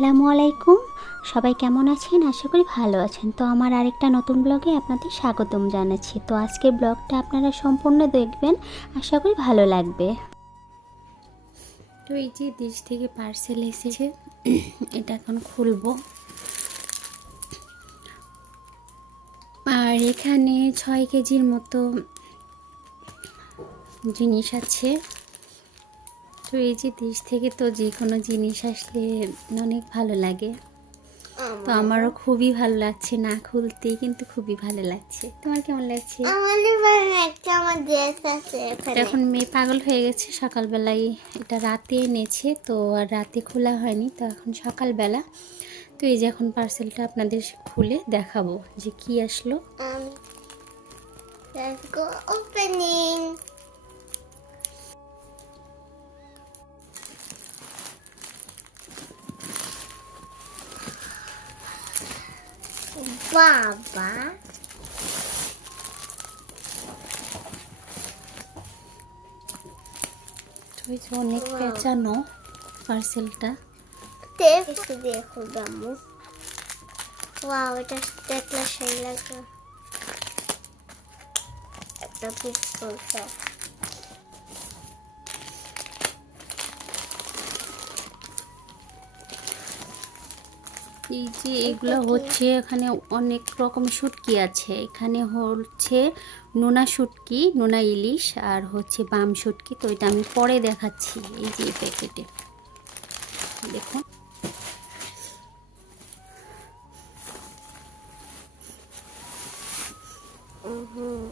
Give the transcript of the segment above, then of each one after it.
আসসালামু আলাইকুম। সবাই কেমন আছেন? আশা করি ভালো আছেন। তো আমার আরেকটা নতুন ব্লগে আপনাদের স্বাগতম জানাচ্ছি। তো আজকের ব্লগটা আপনারা সম্পূর্ণ দেখবেন। আশা করি ভালো লাগবে। তো এই যে দেশ থেকে পার্সেল এসেছে, এটা এখন খুলবো। আর এখানে ছয় কেজির মতো জিনিস আছে। তো এই যে দেশ থেকে তো যে কোনো জিনিস আসলে অনেক ভালো লাগে। তো আমারও খুবই ভালো লাগছে না খুলতেই কিন্তু খুবই ভালো লাগছে। তোমার কেমন লাগছে? এখানে। মেয়ে পাগল হয়ে গেছে সকালবেলায় এটা রাতে এনেছে তো আর রাতে খোলা হয়নি তো এখন সকালবেলা। তো এই যে এখন পার্সেলটা আপনাদের খুলে দেখাবো যে কি আসলো। Um, বাবা যে অনেক পেঁচানো পার্সেলটা দেখো দেখো দামু ওয়াও এটা দেখলে সেই লাগে। একটা পিস্তল এই যে এগুলো হচ্ছে এখানে অনেক রকম শুটকি আছে। এখানে হচ্ছে নোনা শুটকি নোনা ইলিশ আর হচ্ছে বাম শুটকি। তো এটা আমি পরে দেখাচ্ছি এই যে প্যাকেটে। দেখুন। হুম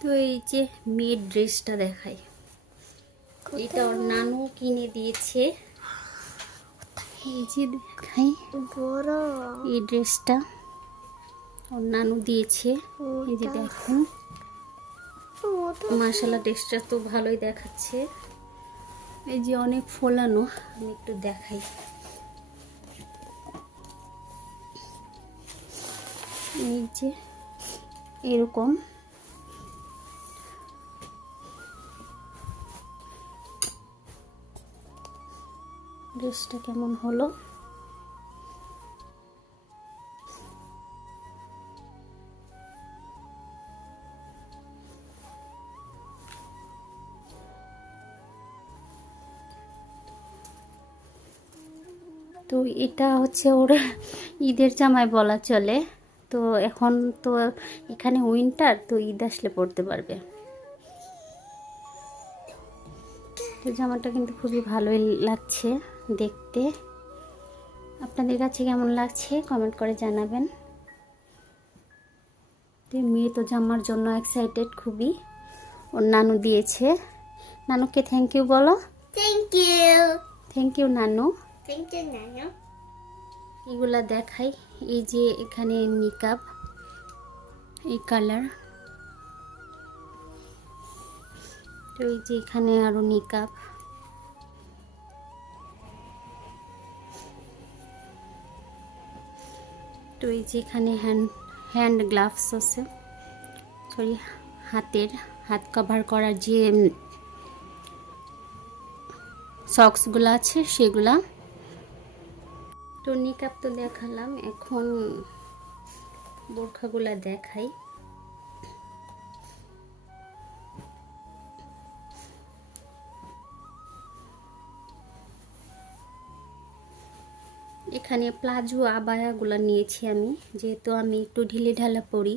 তো এই যে মেয়ের ড্রেসটা দেখাই। এটা ওর নানু কিনে দিয়েছে। এই যে দেখাই বড়। এই ড্রেসটা ওর নানু দিয়েছে এই যে দেখুন মার্শাল্লাহ ড্রেসটা তো ভালোই দেখাচ্ছে। এই যে অনেক ফোলানো আমি একটু দেখাই। এই যে এরকম। ড্রেসটা কেমন হলো? তো এটা হচ্ছে ওর ঈদের জামাই বলা চলে। তো এখন তো এখানে উইন্টার তো ঈদ আসলে পড়তে পারবে। তো জামাটা কিন্তু খুবই ভালোই লাগছে। দেখতে। আপনাদের কাছে কেমন লাগছে কমেন্ট করে জানাবেন। মেয়ে তো জামার জন্য এক্সাইটেড খুবই। ওর নানু দিয়েছে। নানুকে থ্যাংক ইউ বলো। থ্যাংক ইউ থ্যাংক ইউ নানু। থ্যাংক ইউ নানু। এগুলা দেখাই। এই যে এখানে নিকাব এই কালার তো এই যে এখানে আরও নিকাব তো এই যে এখানে হ্যান্ড হ্যান্ড গ্লাভস আছে। সরি হাতের, হাত কভার করার যে সক্সগুলো আছে সেগুলা। তো নিকাপ তো দেখালাম, এখন বোরখাগুলা দেখাই। এখানে প্লাজো আবায়াগুলো নিয়েছি আমি। যেহেতু আমি একটু ঢিলে ঢালা পরি,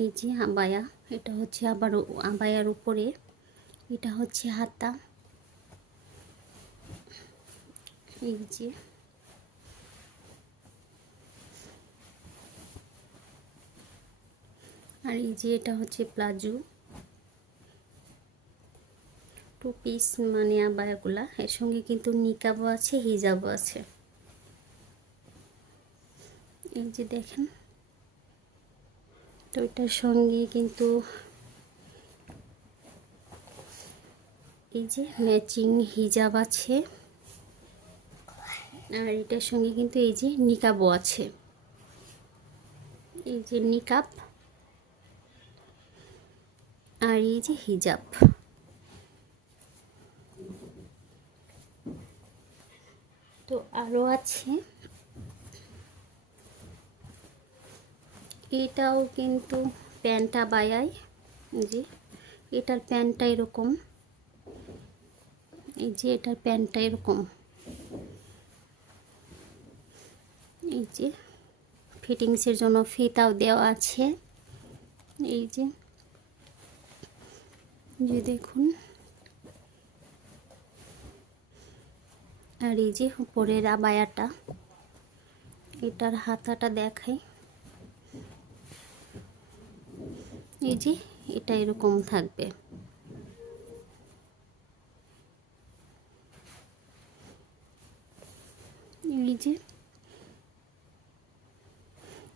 এই যে আবায়া, এটা হচ্ছে আবার আবায়ার উপরে, এটা হচ্ছে হাতা। এই যে। আর এই যে এটা হচ্ছে প্লাজো। টু পিস মানে আবায়াগুলা এর সঙ্গে কিন্তু নিকাবও আছে, হিজাবও আছে। এই যে দেখেন, তো এটার সঙ্গে কিন্তু এই যে ম্যাচিং হিজাব আছে। আর এটার সঙ্গে কিন্তু এই যে নিকাবও আছে। এই যে নিকাব আর এই যে হিজাব তো আরও আছে। এটাও কিন্তু প্যান্টটা বায়াই যে, এটার প্যান্টটা এরকম, এই যে এটার প্যান্টটা এরকম, এই যে, ফিটিংসের জন্য ফিতাও দেওয়া আছে, এই যে যে দেখুন, আর এই যে উপরের আবায়াটা এটার হাতাটা দেখাই। এই যে, এটা এরকম থাকবে। এই যে।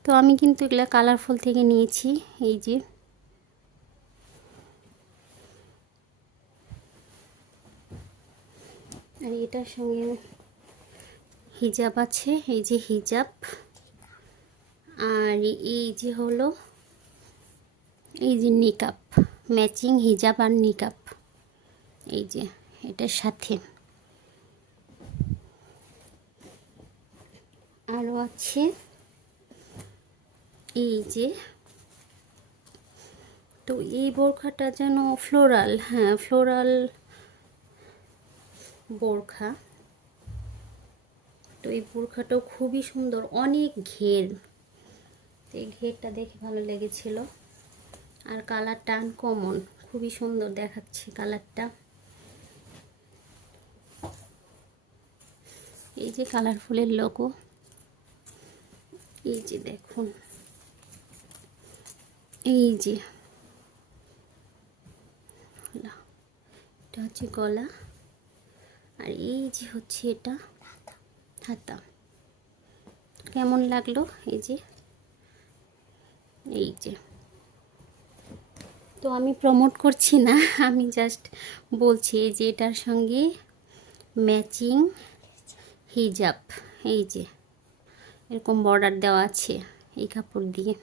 তো আমি কিন্তু এগুলা কালারফুল থেকে নিয়েছি, এই যে। আর এটার সঙ্গে হিজাব আছে, এই যে হিজাব। আর এই যে হলো এই যে নিকাপ ম্যাচিং হিজাব আর নিকাপ এই যে এটার সাথে। আরও আছে, এই যে, তো এই বোরখাটা যেন ফ্লোরাল হ্যাঁ ফ্লোরাল বোরখা। তো এই বোরখাটাও খুবই সুন্দর, অনেক ঘের। এই ঘেরটা দেখে ভালো লেগেছিল। আর কালারটা আনকমন খুবই সুন্দর দেখাচ্ছে কালারটা। এই যে কালারফুলের লোগো এই যে দেখুন। এই যে। এটা হচ্ছে গলা। আর এই যে হচ্ছে এটা হাতা। কেমন লাগল? এই যে। এই যে। তো আমি প্রমোট করছি না, আমি জাস্ট বলছি যে এটার সঙ্গে ম্যাচিং হিজাব এই যে এরকম বর্ডার দেওয়া আছে এই কাপড় দিয়ে।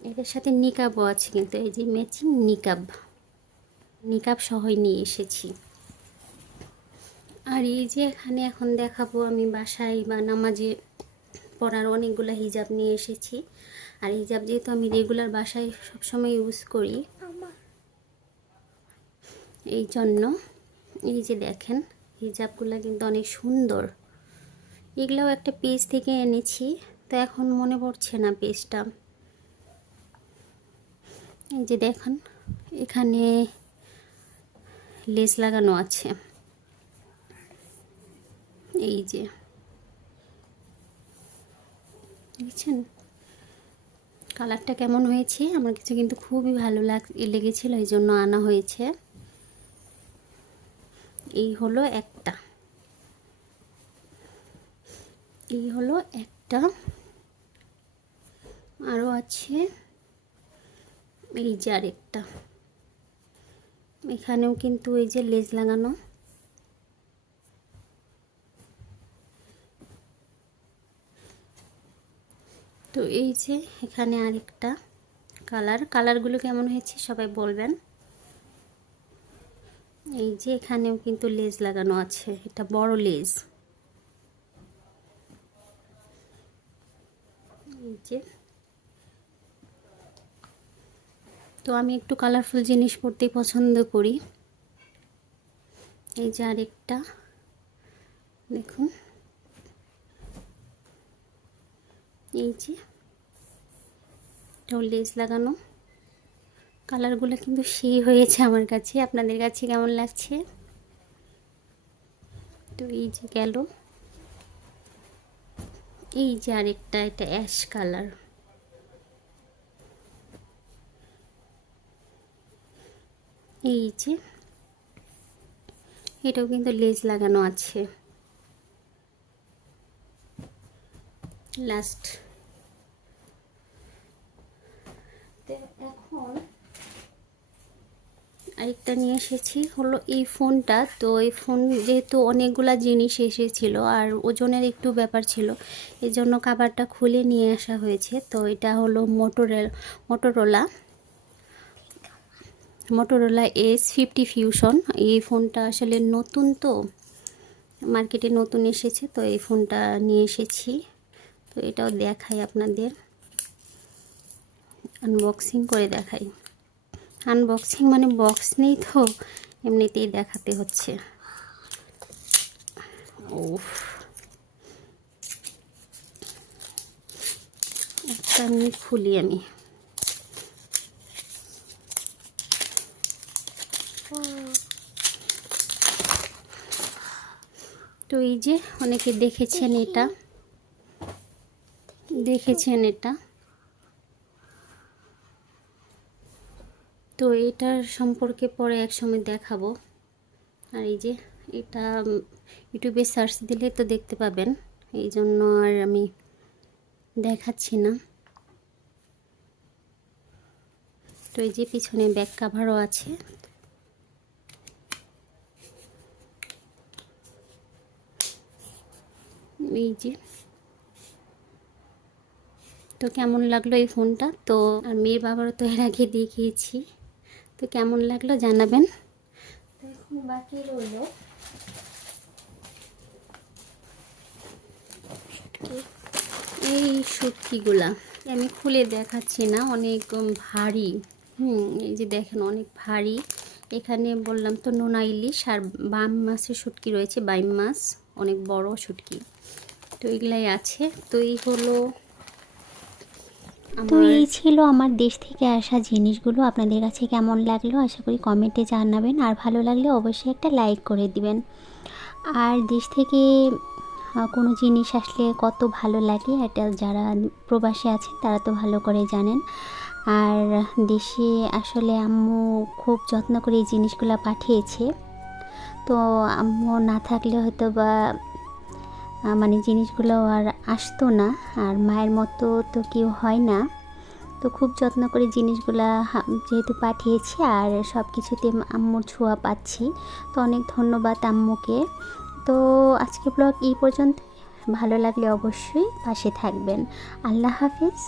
এটার সাথে নিকাবও আছে কিন্তু এই যে ম্যাচিং নিকাব নিকাব সহই নিয়ে এসেছি। আর এই যে এখানে এখন দেখাবো আমি বাসায় বা নামাজে পরার অনেকগুলো হিজাব নিয়ে এসেছি। আর হিজাব যেহেতু আমি রেগুলার বাসায় সবসময় ইউজ করি এই জন্য এই যে দেখেন হিজাবগুলো কিন্তু অনেক সুন্দর। এগুলাও একটা পেজ থেকে এনেছি তো এখন মনে পড়ছে না পেজটা এই যে দেখুন এখানে লেস লাগানো আছে। এই যে। দেখছেন? কালারটা কেমন হয়েছে? আমার কাছে কিন্তু খুবই ভালো লাগ, লেগেছিল, এই জন্য আনা হয়েছে। এই হলো একটা। এই হলো একটা। আরও আছে। এই যে আরেকটা। এখানেও কিন্তু এই যে লেজ লাগানো। তো এই যে এখানে আরেকটা কালার। কালারগুলো কেমন হয়েছে সবাই বলবেন। এই যে এখানেও কিন্তু লেজ লাগানো আছে, এটা বড় লেজ। এই যে। তো আমি একটু কালারফুল জিনিস পরতেই পছন্দ করি। এই যে আরেকটা, দেখুন। এই যে এটাও লেস লাগানো। কালারগুলো কিন্তু সেই হয়েছে আমার কাছে। আপনাদের কাছে কেমন লাগছে? তো এই যে গেল। এই যে আরেকটা, এটা অ্যাশ কালার এই যে, এটাও কিন্তু লেজ লাগানো আছে। লাস্ট এখন আরেকটা নিয়ে এসেছি হলো এই ফোনটা। তো এই ফোন যেহেতু অনেকগুলা জিনিস এসেছিল আর ওজনের একটু ব্যাপার ছিল এই জন্য কাবারটা খুলে নিয়ে আসা হয়েছে। তো এটা হলো মোটরের Motorola Motorola S fifty fusion এই ফোনটা আসলে নতুন তো, মার্কেটে নতুন এসেছে, তো এই ফোনটা নিয়ে এসেছি। তো এটাও দেখাই আপনাদের। আনবক্সিং করে দেখাই। আনবক্সিং মানে বক্স নেই তো, এমনিতেই দেখাতে হচ্ছে। একটা আমি খুলি আমি। তো এই যে অনেকে দেখেছেন এটা। দেখেছেন এটা। তো এটার সম্পর্কে পরে এক সময় দেখাবো। আর এই যে, এটা ইউটিউবে সার্চ দিলে তো দেখতে পাবেন। এই জন্য আর আমি দেখাচ্ছি না। তো এই যে পিছনে ব্যাক কাভারও আছে। এই যে। তো কেমন লাগল এই ফোনটা? তো আর মেয়ের বাবারও তো এর আগে দেখিয়েছি। তো কেমন লাগল জানাবেন? তো এখন বাকি রইল। এই সুটকিগুলা আমি খুলে দেখাচ্ছি না অনেক ভারী। হুম এই যে দেখেন অনেক ভারী। এখানে বললাম তো নোনা ইলিশ আর বাম মাছের শুটকি রয়েছে বাইম মাছ অনেক বড় শুটকি। তো এগুলাই আছে। তো এই হলো তো এই ছিল আমার দেশ থেকে আসা জিনিসগুলো। আপনাদের কাছে কেমন লাগল? আশা করি কমেন্টে জানাবেন। আর ভালো লাগলে অবশ্যই একটা লাইক করে দিবেন। আর দেশ থেকে কোনো জিনিস আসলে কত ভালো লাগে, এটা যারা প্রবাসে আছেন, তারা তো ভালো করে জানেন। আর দেশে আসলে আম্মু খুব যত্ন করে এই জিনিসগুলো পাঠিয়েছে। তো আম্মু না থাকলে হয়তো বা মানে জিনিসগুলো আর আসতো না, আর মায়ের মতো তো কেউ হয় না। তো খুব যত্ন করে জিনিসগুলা যেহেতু পাঠিয়েছি আর সব কিছুতে আম্মুর ছোঁয়া পাচ্ছি, তো অনেক ধন্যবাদ আম্মুকে। তো আজকে ব্লগ এই পর্যন্ত ভালো লাগলে অবশ্যই পাশে থাকবেন। আল্লাহ হাফিজ।